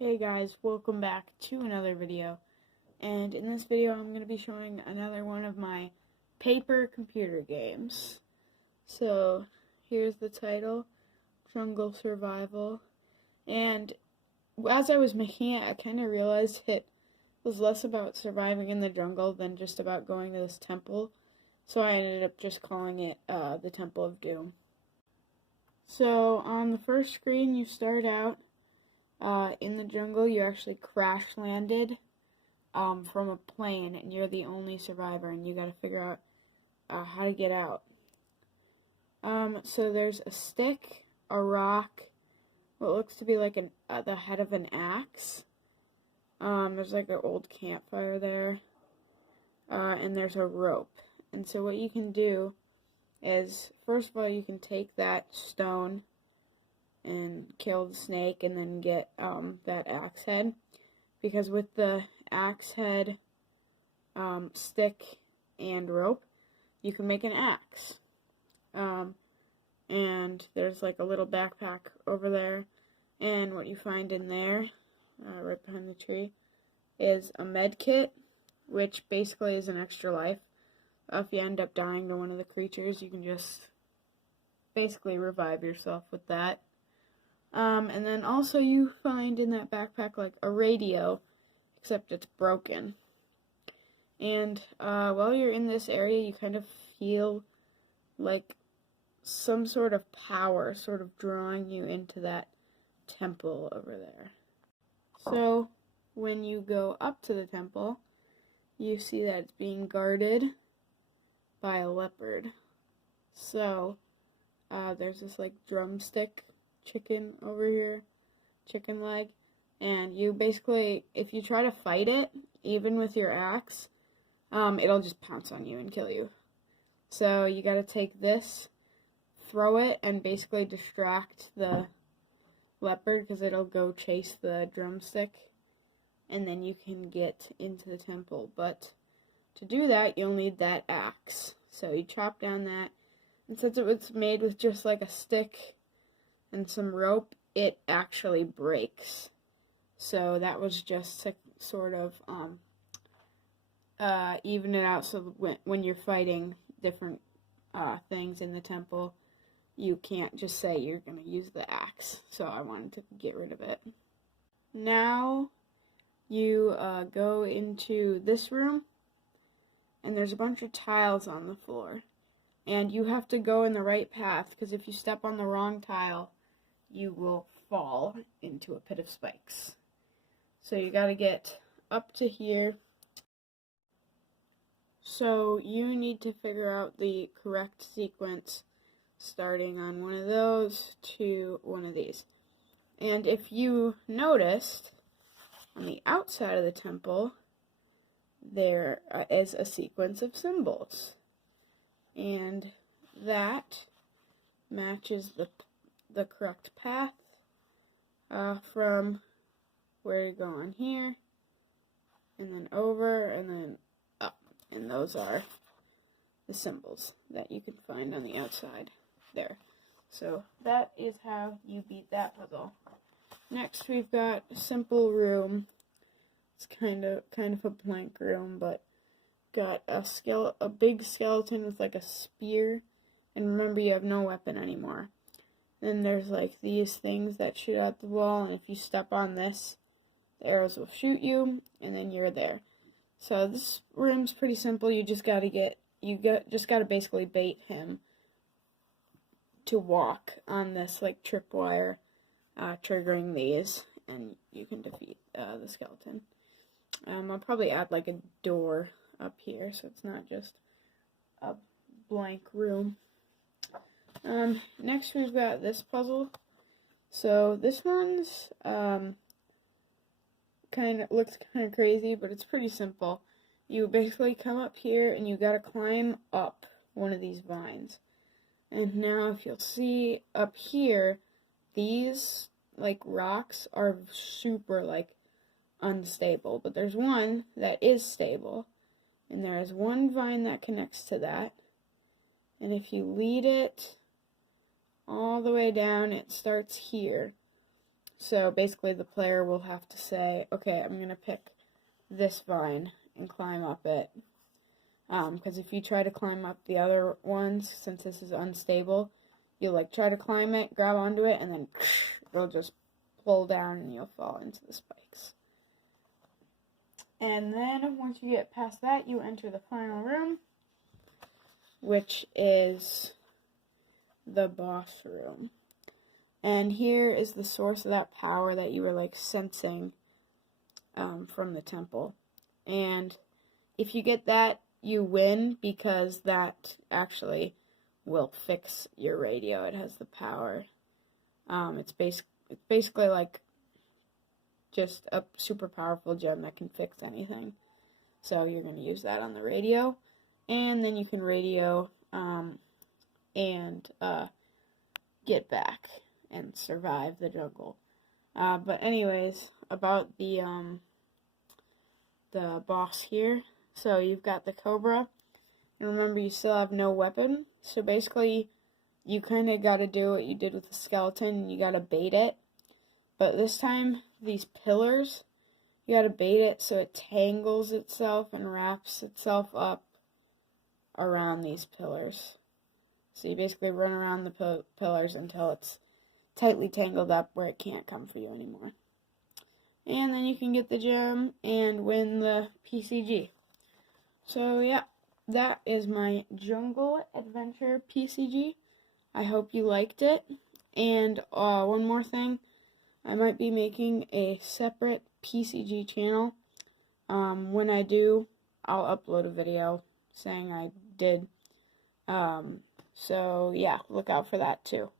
Hey guys, welcome back to another video, and in this video I'm going to be showing another one of my paper computer games. So here's the title, Jungle Survival, and as I was making it I kind of realized it was less about surviving in the jungle than just about going to this temple, so I ended up just calling it the Temple of Doom. So on the first screen you start out in the jungle. You actually crash landed from a plane, and you're the only survivor, and you got to figure out how to get out. So there's a stick, a rock, what looks to be like the head of an axe. There's like an old campfire there, and there's a rope. And so what you can do is, first of all, you can take that stone and kill the snake and then get that axe head, because with the axe head, stick, and rope you can make an axe. And there's like a little backpack over there, and what you find in there, right behind the tree, is a med kit, which basically is an extra life. If you end up dying to one of the creatures, you can just basically revive yourself with that. And then also you find in that backpack like a radio, except it's broken. And while you're in this area, you kind of feel like some sort of power sort of drawing you into that temple over there. So when you go up to the temple, you see that it's being guarded by a leopard. So there's this like drumstick chicken over here, chicken leg, and you basically, if you try to fight it, even with your axe, it'll just pounce on you and kill you. So you gotta take this, throw it, and basically distract the leopard, because it'll go chase the drumstick, and then you can get into the temple. But to do that, you'll need that axe. So you chop down that, and since it was made with just like a stick and some rope, it actually breaks. So that was just to sort of even it out, so when you're fighting different things in the temple, you can't just say you're going to use the axe. So I wanted to get rid of it. Now you go into this room, and there's a bunch of tiles on the floor, and you have to go in the right path, because if you step on the wrong tile, you will fall into a pit of spikes. So you gotta get up to here. So you need to figure out the correct sequence, starting on one of those to one of these. And if you noticed, on the outside of the temple, there is a sequence of symbols. And that matches the correct path from where to go on here, and then over, and then up. And those are the symbols that you can find on the outside there. So that is how you beat that puzzle. Next we've got a simple room. It's kind of a blank room, but got a big skeleton with like a spear, and remember, you have no weapon anymore. Then there's like these things that shoot out the wall, and if you step on this, the arrows will shoot you, and then you're there. So this room's pretty simple. You just gotta basically bait him to walk on this like tripwire, triggering these, and you can defeat the skeleton. I'll probably add like a door up here, so it's not just a blank room. Next we've got this puzzle. So this one's looks kind of crazy, but it's pretty simple. You basically come up here and you gotta climb up one of these vines. And now if you'll see up here, these like rocks are super like unstable, but there's one that is stable, and there is one vine that connects to that. And if you lead it all the way down, it starts here. So basically the player will have to say, okay, I'm going to pick this vine and climb up it. Because if you try to climb up the other ones, since this is unstable, you'll like try to climb it, grab onto it, and then it'll just pull down and you'll fall into the spikes. And then once you get past that, you enter the final room, which is the boss room. And here is the source of that power that you were like sensing from the temple. And if you get that, you win, because that actually will fix your radio. It has the power. It's basically like just a super powerful gem that can fix anything. So you're going to use that on the radio, and then you can radio and get back and survive the jungle. But anyways, about the boss here. So you've got the cobra, and remember you still have no weapon. So basically, you kind of got to do what you did with the skeleton, and you got to bait it. But this time, these pillars, you got to bait it so it tangles itself and wraps itself up around these pillars. So you basically run around the pillars until it's tightly tangled up where it can't come for you anymore. And then you can get the gem and win the PCG. So yeah, that is my Jungle Adventure PCG. I hope you liked it. And one more thing, I might be making a separate PCG channel. When I do, I'll upload a video saying I did. So yeah, look out for that too.